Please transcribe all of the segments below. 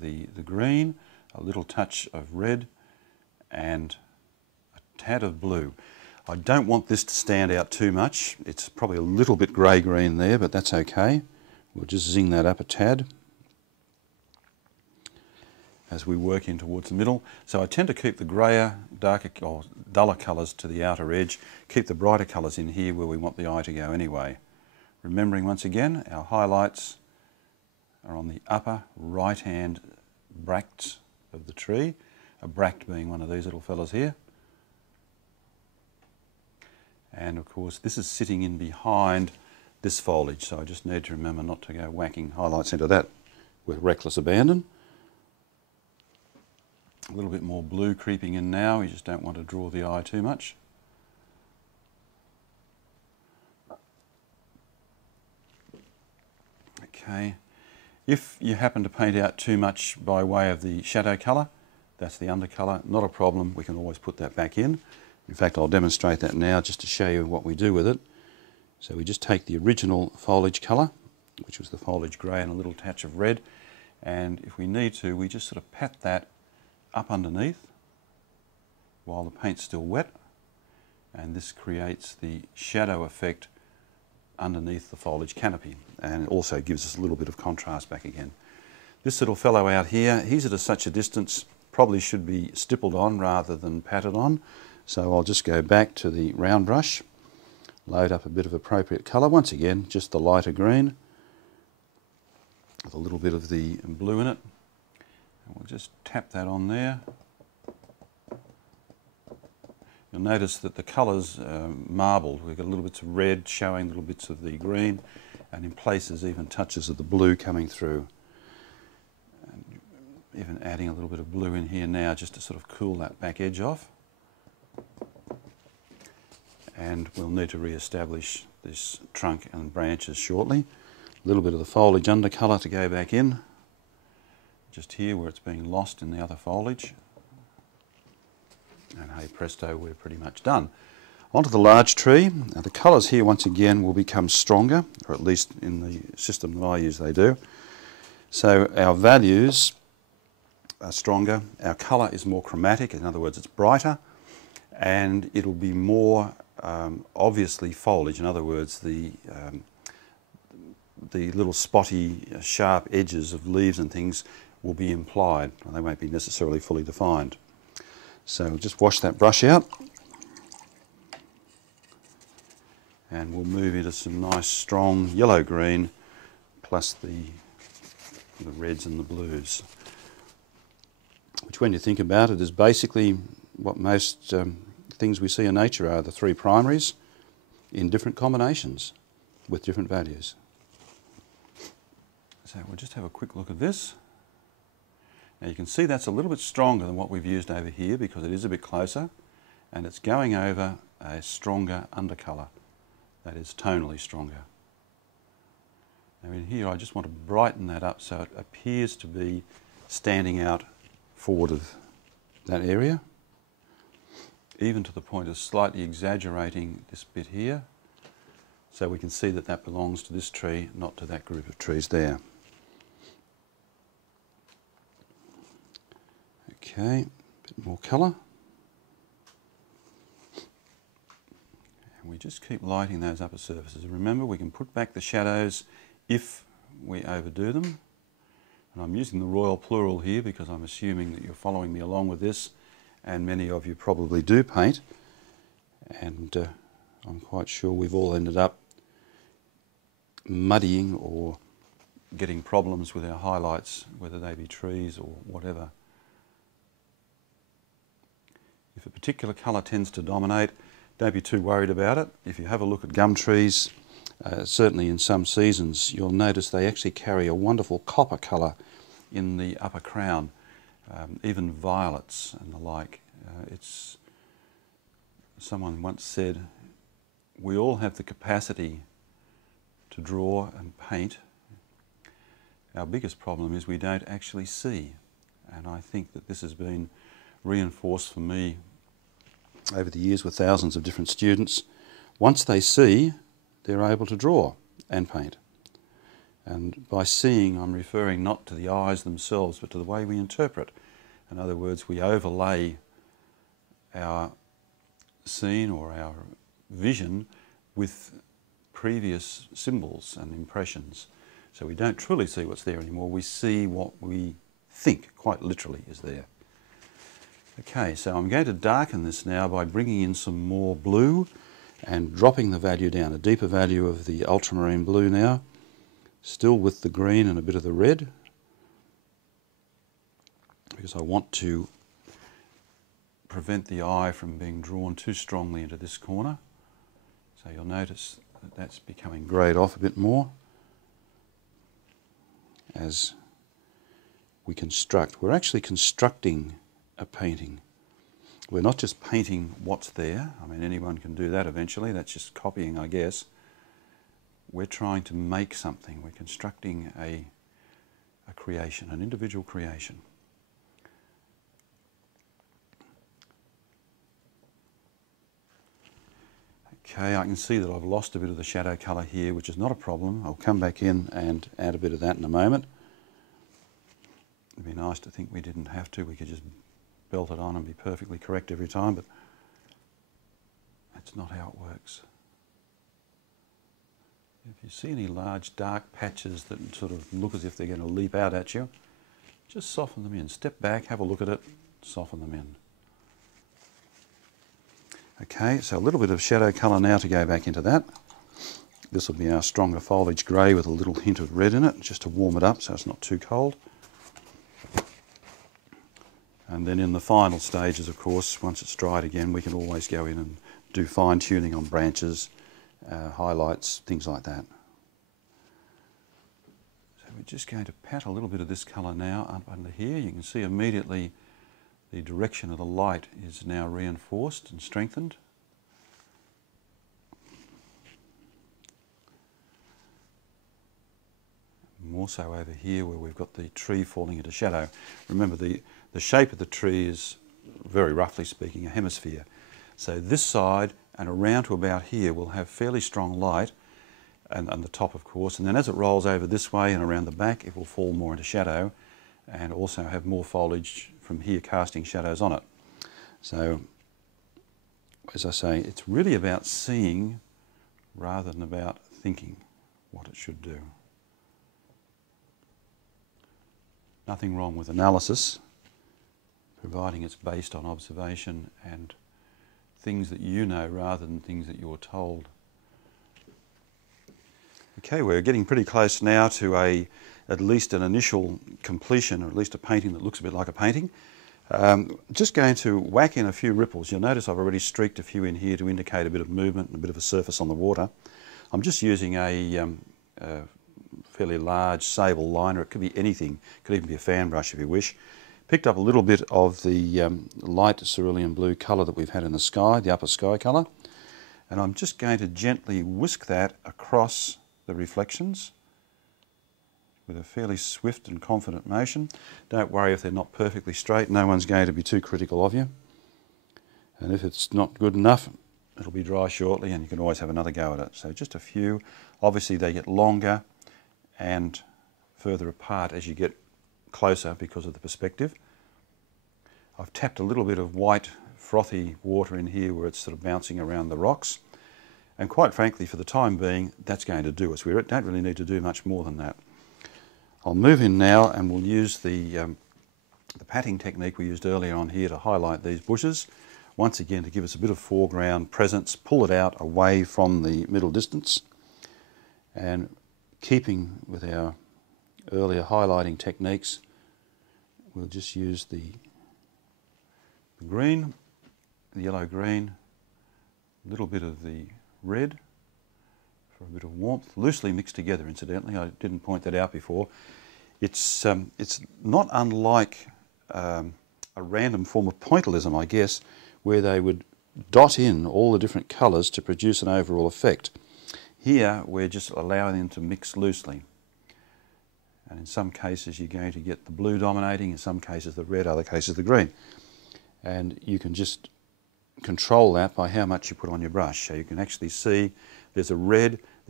the green, a little touch of red and a tad of blue. I don't want this to stand out too much. It's probably a little bit grey-green there, but that's okay. We'll just zing that up a tad as we work in towards the middle. So I tend to keep the greyer, darker or duller colours to the outer edge, keep the brighter colours in here where we want the eye to go anyway. Remembering once again, our highlights are on the upper right-hand bracts of the tree, a bract being one of these little fellas here. And of course this is sitting in behind this foliage, so I just need to remember not to go whacking highlights into that with reckless abandon. A little bit more blue creeping in now, you just don't want to draw the eye too much. Okay, if you happen to paint out too much by way of the shadow colour, that's the undercolour, not a problem, we can always put that back in. In fact, I'll demonstrate that now just to show you what we do with it. So we just take the original foliage colour, which was the foliage grey and a little touch of red, and if we need to, we just sort of pat that up underneath while the paint's still wet, and this creates the shadow effect underneath the foliage canopy, and it also gives us a little bit of contrast back again. This little fellow out here, he's at such a distance, probably should be stippled on rather than patted on, so I'll just go back to the round brush, load up a bit of appropriate colour, once again just the lighter green with a little bit of the blue in it. We'll just tap that on there. You'll notice that the colours marbled. We've got little bits of red showing, little bits of the green, and in places even touches of the blue coming through. And even adding a little bit of blue in here now just to sort of cool that back edge off. And we'll need to re-establish this trunk and branches shortly. A little bit of the foliage undercolour to go back in. Just here where it's being lost in the other foliage. And hey presto, we're pretty much done. Onto the large tree. Now the colours here once again will become stronger, or at least in the system that I use they do. So our values are stronger, our colour is more chromatic, in other words it's brighter, and it'll be more obviously foliage, in other words the little spotty sharp edges of leaves and things will be implied, and they won't be necessarily fully defined. So just wash that brush out and we'll move into some nice strong yellow-green plus the reds and the blues, which when you think about it is basically what most things we see in nature are, the three primaries in different combinations with different values. So we'll just have a quick look at this. Now you can see that's a little bit stronger than what we've used over here because it is a bit closer, and it's going over a stronger undercolour, that is tonally stronger. Now in here I just want to brighten that up so it appears to be standing out forward of that area, even to the point of slightly exaggerating this bit here, so we can see that that belongs to this tree, not to that group of trees there. Okay, a bit more colour. And we just keep lighting those upper surfaces. Remember, we can put back the shadows if we overdo them. And I'm using the royal plural here because I'm assuming that you're following me along with this, and many of you probably do paint. And I'm quite sure we've all ended up muddying or getting problems with our highlights, whether they be trees or whatever. If a particular colour tends to dominate, don't be too worried about it. If you have a look at gum trees, certainly in some seasons, you'll notice they actually carry a wonderful copper colour in the upper crown, even violets and the like. Someone once said, we all have the capacity to draw and paint. Our biggest problem is we don't actually see, and I think that this has been reinforced for me over the years with thousands of different students. Once they see, they're able to draw and paint. And by seeing, I'm referring not to the eyes themselves, but to the way we interpret. In other words, we overlay our scene or our vision with previous symbols and impressions. So we don't truly see what's there anymore, we see what we think, quite literally, is there. Okay, so I'm going to darken this now by bringing in some more blue and dropping the value down, a deeper value of the ultramarine blue now, still with the green and a bit of the red, because I want to prevent the eye from being drawn too strongly into this corner. So you'll notice that that's becoming greyed off a bit more as we construct. We're actually constructing a painting. We're not just painting what's there. I mean, anyone can do that eventually. That's just copying, I guess. We're trying to make something. We're constructing a creation, an individual creation. Okay, I can see that I've lost a bit of the shadow colour here, which is not a problem. I'll come back in and add a bit of that in a moment. It'd be nice to think we didn't have to. We could just belt it on and be perfectly correct every time, but that's not how it works. If you see any large dark patches that sort of look as if they're going to leap out at you, just soften them in. Step back, have a look at it, soften them in. Okay, so a little bit of shadow colour now to go back into that. This will be our stronger foliage grey with a little hint of red in it, just to warm it up so it's not too cold. And then in the final stages, of course, once it's dried again, we can always go in and do fine-tuning on branches, highlights, things like that. So we're just going to pat a little bit of this colour now up under here. You can see immediately the direction of the light is now reinforced and strengthened. More so over here where we've got the tree falling into shadow. Remember, the shape of the tree is, very roughly speaking, a hemisphere. So this side and around to about here will have fairly strong light, and the top, of course, and then as it rolls over this way and around the back, it will fall more into shadow and also have more foliage from here casting shadows on it. So, as I say, it's really about seeing rather than about thinking what it should do. Nothing wrong with analysis, providing it's based on observation and things that you know rather than things that you're told. Okay, we're getting pretty close now to at least an initial completion, or at least a painting that looks a bit like a painting. Just going to whack in a few ripples. You'll notice I've already streaked a few in here to indicate a bit of movement and a bit of a surface on the water. I'm just using a fairly large sable liner. It could be anything. It could even be a fan brush if you wish. Picked up a little bit of the light cerulean blue colour that we've had in the sky, the upper sky colour, and I'm just going to gently whisk that across the reflections with a fairly swift and confident motion. Don't worry if they're not perfectly straight. No one's going to be too critical of you. And if it's not good enough, it'll be dry shortly and you can always have another go at it. So just a few. Obviously they get longer and further apart as you get closer because of the perspective. I've tapped a little bit of white frothy water in here where it's sort of bouncing around the rocks, and quite frankly for the time being that's going to do us. We don't really need to do much more than that. I'll move in now and we'll use the patting technique we used earlier on here to highlight these bushes, once again to give us a bit of foreground presence, pull it out away from the middle distance, and keeping with our earlier highlighting techniques, we'll just use the green, the yellow-green, a little bit of the red for a bit of warmth, loosely mixed together incidentally. I didn't point that out before. It's not unlike a random form of pointillism, I guess, where they would dot in all the different colours to produce an overall effect. Here we're just allowing them to mix loosely. And in some cases you're going to get the blue dominating, in some cases the red, other cases the green. And you can just control that by how much you put on your brush. So you can actually see there's a red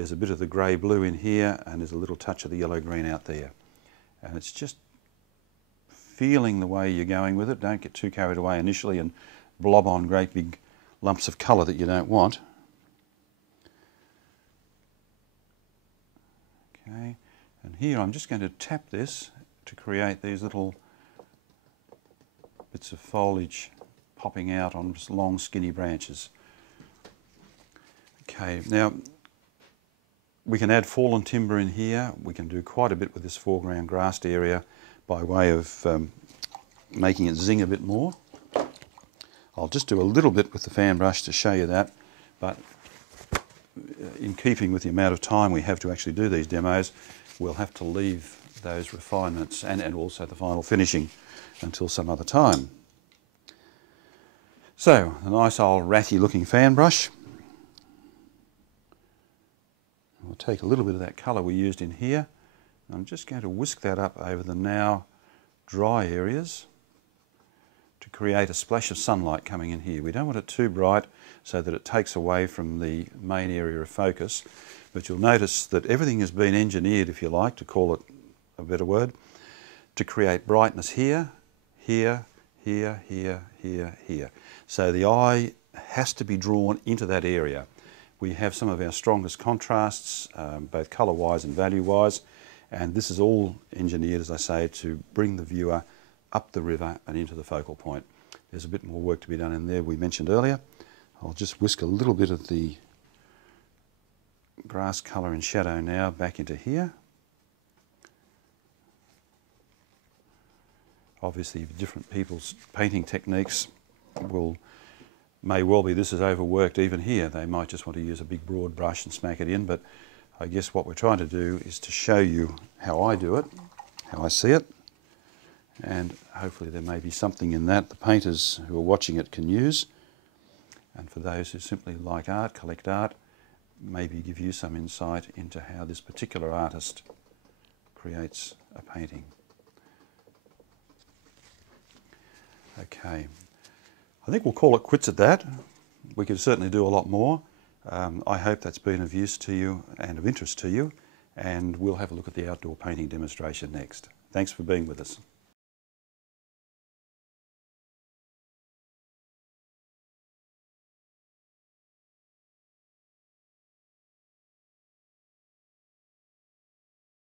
There's a bit of the grey-blue in here, and there's a little touch of the yellow-green out there. And it's just feeling the way you're going with it. Don't get too carried away initially and blob on great big lumps of colour that you don't want. Okay, and here I'm just going to tap this to create these little bits of foliage popping out on just long skinny branches. Okay, now we can add fallen timber in here. We can do quite a bit with this foreground grassed area by way of making it zing a bit more. I'll just do a little bit with the fan brush to show you that, but in keeping with the amount of time we have to actually do these demos, we'll have to leave those refinements and also the final finishing until some other time. So, a nice old ratty looking fan brush. I'll take a little bit of that colour we used in here. I'm just going to whisk that up over the now dry areas to create a splash of sunlight coming in here. We don't want it too bright so that it takes away from the main area of focus, but you'll notice that everything has been engineered, if you like, to call it a better word, to create brightness here, here, here, here, here, here. So the eye has to be drawn into that area. We have some of our strongest contrasts, both colour-wise and value-wise, and this is all engineered, as I say, to bring the viewer up the river and into the focal point. There's a bit more work to be done in there, we mentioned earlier. I'll just whisk a little bit of the grass colour and shadow now back into here. Obviously, different people's painting techniques may well be this is overworked even here. They might just want to use a big broad brush and smack it in, but I guess what we're trying to do is to show you how I do it, how I see it, and hopefully there may be something in that the painters who are watching it can use. And for those who simply like art, collect art, maybe give you some insight into how this particular artist creates a painting. Okay, I think we'll call it quits at that. We could certainly do a lot more. I hope that's been of use to you and of interest to you, and we'll have a look at the outdoor painting demonstration next. Thanks for being with us.